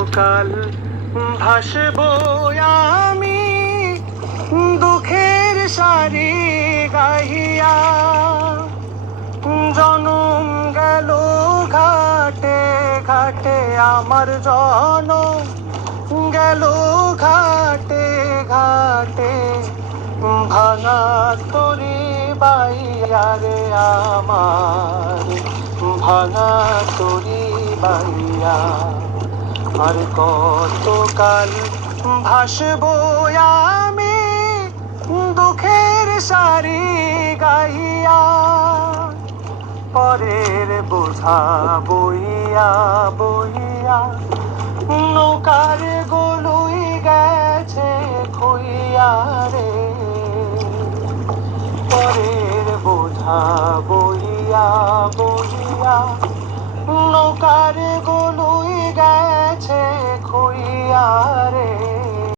কতকাল ভাসবো আমি দুঃখের সারি গাহিয়া। জনম গেল ঘাটে ঘাটে, আমার জনম গেল ঘাটে ঘাটে। ভাঙা তরি বাইয়া রে আমার, ভাঙা তরি বাইয়া। আর কতকাল ভাসবো আমি দুঃখের সারি গাইয়া। পরের বোঝা বইয়া বইয়া